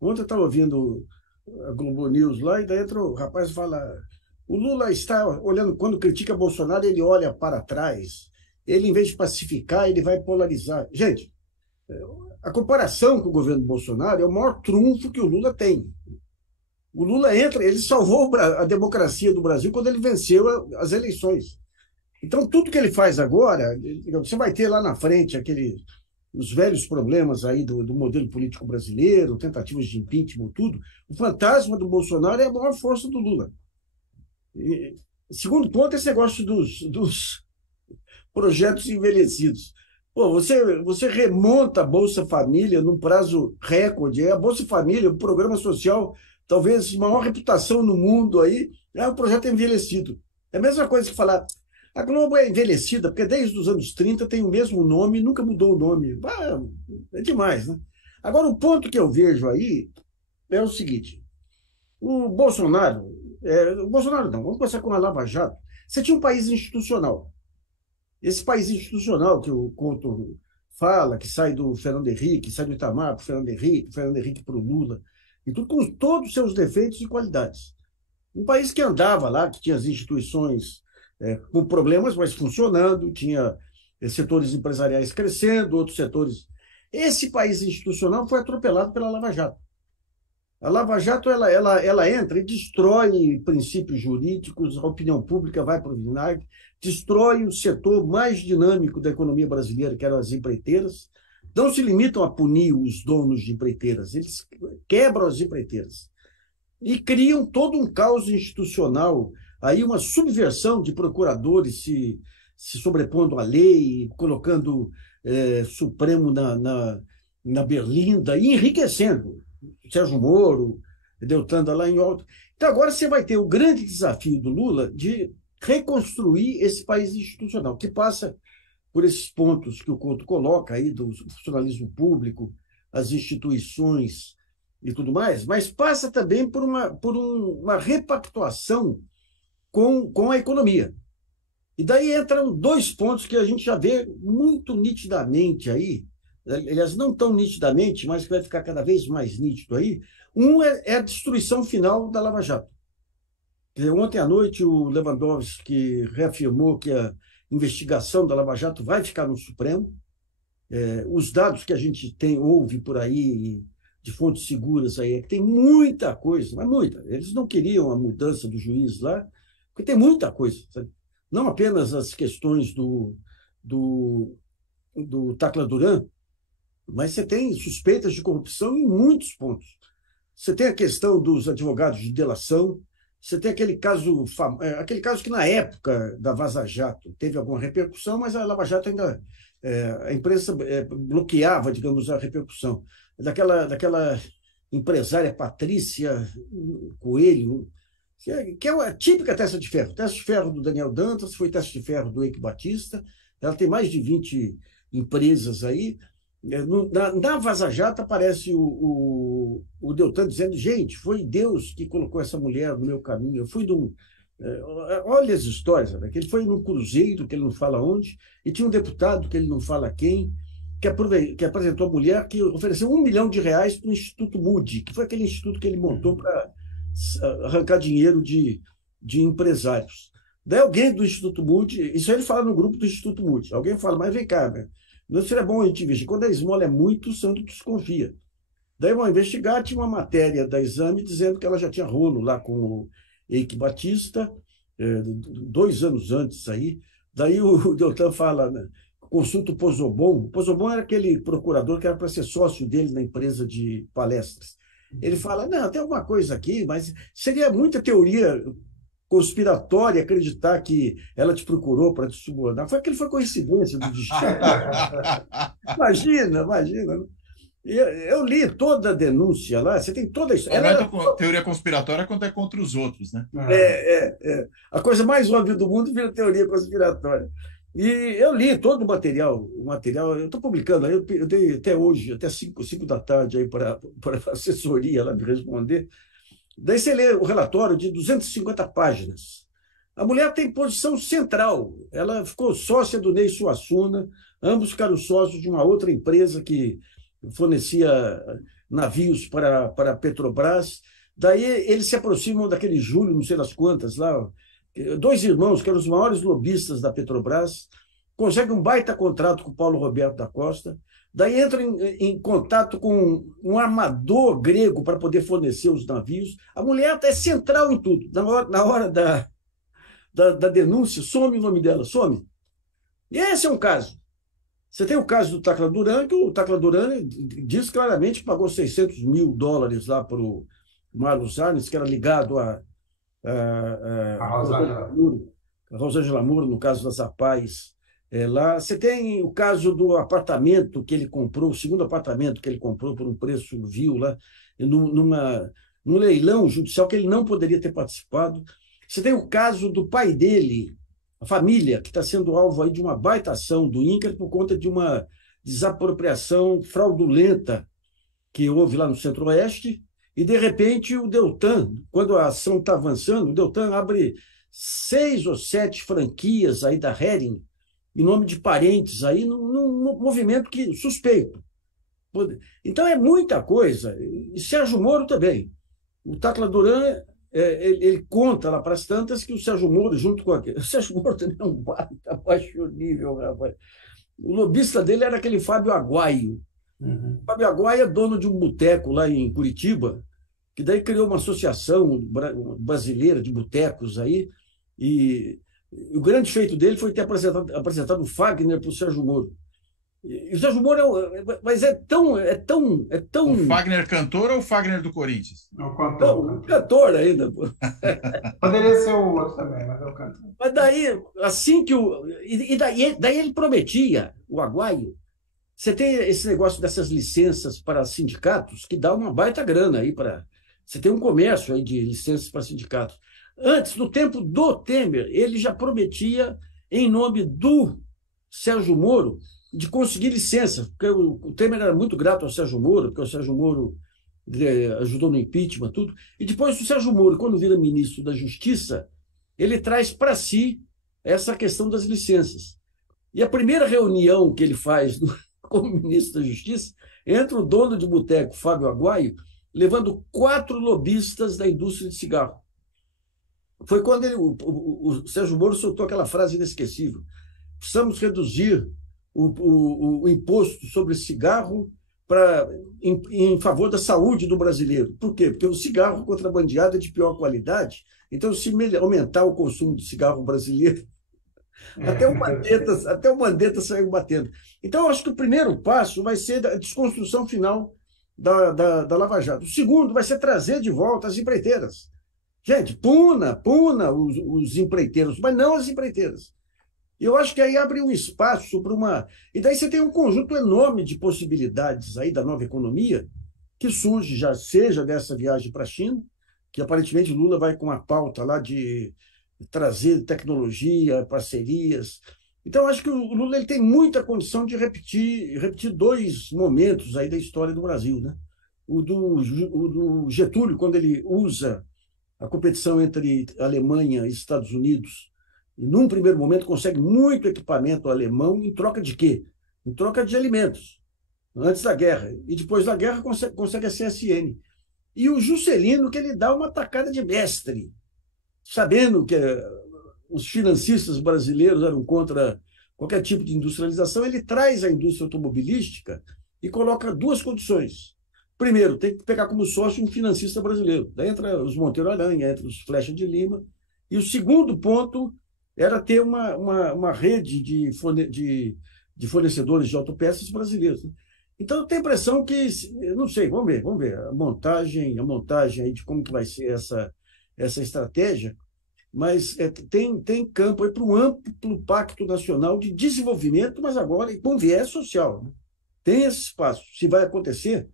Ontem eu estava ouvindo a Globo News lá, e daí entra o rapaz e fala: o Lula está olhando, quando critica Bolsonaro, ele olha para trás. Ele, em vez de pacificar, ele vai polarizar. Gente, a comparação com o governo Bolsonaro é o maior trunfo que o Lula tem. O Lula entra, ele salvou a democracia do Brasil quando ele venceu as eleições. Então, tudo que ele faz agora, você vai ter lá na frente os velhos problemas aí do modelo político brasileiro, tentativas de impeachment, tudo. O fantasma do Bolsonaro é a maior força do Lula. E, segundo ponto, esse negócio dos projetos envelhecidos. Pô, você remonta a Bolsa Família num prazo recorde. A Bolsa Família, o programa social, talvez de maior reputação no mundo aí, é um projeto envelhecido. É a mesma coisa que falar, a Globo é envelhecida, porque desde os anos 30 tem o mesmo nome, nunca mudou o nome. Ah, é demais, né? Agora, o ponto que eu vejo aí é o seguinte: o Bolsonaro não, vamos começar com a Lava Jato. Você tinha um país institucional. Esse país institucional que o Couto fala, que sai do Fernando Henrique, sai do Itamar para o Fernando Henrique para o Lula, e tudo com todos os seus defeitos e qualidades. Um país que andava lá, que tinha as instituições com problemas, mas funcionando, tinha setores empresariais crescendo, outros setores. Esse país institucional foi atropelado pela Lava Jato. A Lava Jato ela entra e destrói princípios jurídicos, a opinião pública vai para o vinagre, destrói o setor mais dinâmico da economia brasileira, que eram as empreiteiras. Não se limitam a punir os donos de empreiteiras, eles quebram as empreiteiras e criam todo um caos institucional, aí uma subversão de procuradores se sobrepondo à lei, colocando Supremo na berlinda e enriquecendo. Sérgio Moro, Deltan lá em alto. Então, agora você vai ter o grande desafio do Lula de reconstruir esse país institucional, que passa por esses pontos que o Couto coloca aí, do funcionalismo público, as instituições e tudo mais, mas passa também por uma repactuação com a economia. E daí entram dois pontos que a gente já vê muito nitidamente aí, aliás, não tão nitidamente, mas que vai ficar cada vez mais nítido aí. Um é a destruição final da Lava Jato. Quer dizer, ontem à noite o Lewandowski reafirmou que a investigação da Lava Jato vai ficar no Supremo. Os dados que a gente ouve por aí, de fontes seguras aí, é que tem muita coisa, mas muita. Eles não queriam a mudança do juiz lá, porque tem muita coisa, sabe? Não apenas as questões do, do Tacla Duran, mas você tem suspeitas de corrupção em muitos pontos. Você tem a questão dos advogados de delação, você tem aquele caso que na época da Vaza Jato teve alguma repercussão, mas a Lava Jato ainda, a imprensa bloqueava, digamos, a repercussão. Daquela empresária Patrícia Coelho, que é a típica testa de ferro. Testa de ferro do Daniel Dantas, foi testa de ferro do Eike Batista, ela tem mais de 20 empresas aí. Na Vaza Jato aparece o Deltan dizendo: gente, foi Deus que colocou essa mulher no meu caminho. Eu fui de um. Olha as histórias, né? Que ele foi num cruzeiro, que ele não fala onde, e tinha um deputado, que ele não fala quem, que apresentou a mulher, que ofereceu R$ 1 milhão para o Instituto Moody, que foi aquele instituto que ele montou para arrancar dinheiro de empresários. Daí alguém do Instituto Moody, isso ele fala no grupo do Instituto Moody, alguém fala: mas vem cá, né? Não seria bom a gente investir. Quando a esmola é muito, o santo desconfia. Daí vão investigar, tinha uma matéria da Exame dizendo que ela já tinha rolo lá com o Eike Batista, 2 anos antes aí. Daí o Deltan fala, né, consulta o Pozobon. O Pozobon era aquele procurador que era para ser sócio dele na empresa de palestras. Ele fala: não, tem alguma coisa aqui, mas seria muita teoria conspiratória acreditar que ela te procurou para te subornar. Foi coincidência do destino. Imagina, imagina. Eu li toda a denúncia lá, você tem toda isso. Não é teoria conspiratória quanto é contra os outros, né? A coisa mais óbvia do mundo vira teoria conspiratória. E eu li todo o material eu estou publicando, eu dei até hoje, até 5 da tarde aí para a assessoria lá me responder. Daí você lê o relatório de 250 páginas. A mulher tem posição central. Ela ficou sócia do Ney Suassuna, ambos ficaram sócios de uma outra empresa que fornecia navios para a Petrobras. Daí eles se aproximam daquele Júlio, não sei das quantas, lá, dois irmãos que eram os maiores lobistas da Petrobras, conseguem um baita contrato com o Paulo Roberto da Costa, daí entram em contato com um armador grego para poder fornecer os navios. A mulher é central em tudo. Na hora da denúncia, some o nome dela, some. E esse é um caso. Você tem o caso do Tacla Duran, que o Tacla Duran diz claramente que pagou $600 mil lá para o Marlos Arnes, que era ligado a Rosângela Muro, no caso das APAES. Lá você tem o caso do apartamento que ele comprou, o segundo apartamento que ele comprou por um preço vil lá, num leilão judicial que ele não poderia ter participado. Você tem o caso do pai dele, a família, que está sendo alvo aí de uma baita ação do INCRA por conta de uma desapropriação fraudulenta que houve lá no Centro-Oeste, e, de repente, o Deltan, quando a ação está avançando, o Deltan abre 6 ou 7 franquias aí da Hering, em nome de parentes, aí, num movimento suspeito. Então, é muita coisa. E Sérgio Moro também. O Tacla Duran, ele conta lá para as tantas que o Sérgio Moro, junto com aquele... O Sérgio Moro também é um baita baixo nível, rapaz. O lobista dele era aquele Fábio Aguaio. Uhum. Fábio Aguaio é dono de um boteco lá em Curitiba, que daí criou uma associação brasileira de botecos aí, e o grande feito dele foi ter apresentado o Fagner para o Sérgio Moro. E o Sérgio Moro mas é tão... O Fagner cantor ou o Fagner do Corinthians? É o cantor. Não, cantor ainda. Poderia ser o outro também, mas é o cantor. Mas daí, assim que daí ele prometia, o Aguaio, você tem esse negócio dessas licenças para sindicatos que dá uma baita grana aí para... Você tem um comércio aí de licenças para sindicatos. Antes, no tempo do Temer, ele já prometia, em nome do Sérgio Moro, de conseguir licença, porque o Temer era muito grato ao Sérgio Moro, porque o Sérgio Moro ajudou no impeachment, tudo. E depois o Sérgio Moro, quando vira ministro da Justiça, ele traz para si essa questão das licenças. E a primeira reunião que ele faz como ministro da Justiça, entra o dono de boteco, Fábio Aguaio, levando 4 lobistas da indústria de cigarro. Foi quando o Sérgio Moro soltou aquela frase inesquecível: precisamos reduzir o imposto sobre cigarro em favor da saúde do brasileiro. Por quê? Porque o cigarro contrabandeado é de pior qualidade, então, se aumentar o consumo de cigarro brasileiro, até o Mandetta saiu batendo. Então, eu acho que o primeiro passo vai ser a desconstrução final da Lava Jato. O segundo vai ser trazer de volta as empreiteiras. Gente, puna os empreiteiros, mas não as empreiteiras. E eu acho que aí abre um espaço para uma... E daí você tem um conjunto enorme de possibilidades aí da nova economia que surge, já seja dessa viagem para a China, que aparentemente Lula vai com a pauta lá de trazer tecnologia, parcerias. Então, eu acho que o Lula ele tem muita condição de repetir 2 momentos aí da história do Brasil, né? O do Getúlio, quando ele usa a competição entre Alemanha e Estados Unidos, e num primeiro momento consegue muito equipamento alemão em troca de quê? Em troca de alimentos, antes da guerra. E depois da guerra consegue a CSN. E o Juscelino, que ele dá uma tacada de mestre, sabendo que os financistas brasileiros eram contra qualquer tipo de industrialização, ele traz a indústria automobilística e coloca 2 condições. Primeiro, tem que pegar como sócio um financista brasileiro. Daí entra os Monteiro Aranha, entra os Flecha de Lima. E o segundo ponto era ter uma rede de fornecedores de autopeças brasileiros. Então, eu tenho a impressão que, não sei, vamos ver a montagem aí de como que vai ser essa estratégia, mas tem campo aí para um amplo pacto nacional de desenvolvimento, mas agora com viés social, né? Tem esse espaço. Se vai acontecer,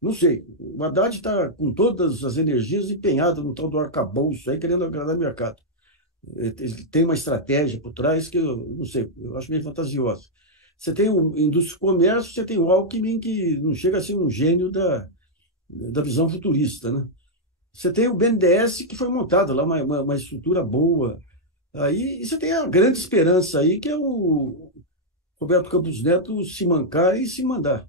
não sei. O Haddad está com todas as energias empenhado no tal do arcabouço, aí, querendo agradar o mercado. Ele tem uma estratégia por trás que eu não sei, eu acho meio fantasiosa. Você tem o indústria e comércio, você tem o Alckmin, que não chega a ser um gênio da visão futurista, né? Você tem o BNDES, que foi montado lá, uma estrutura boa. Aí, e você tem a grande esperança aí, que é o Roberto Campos Neto se mancar e se mandar.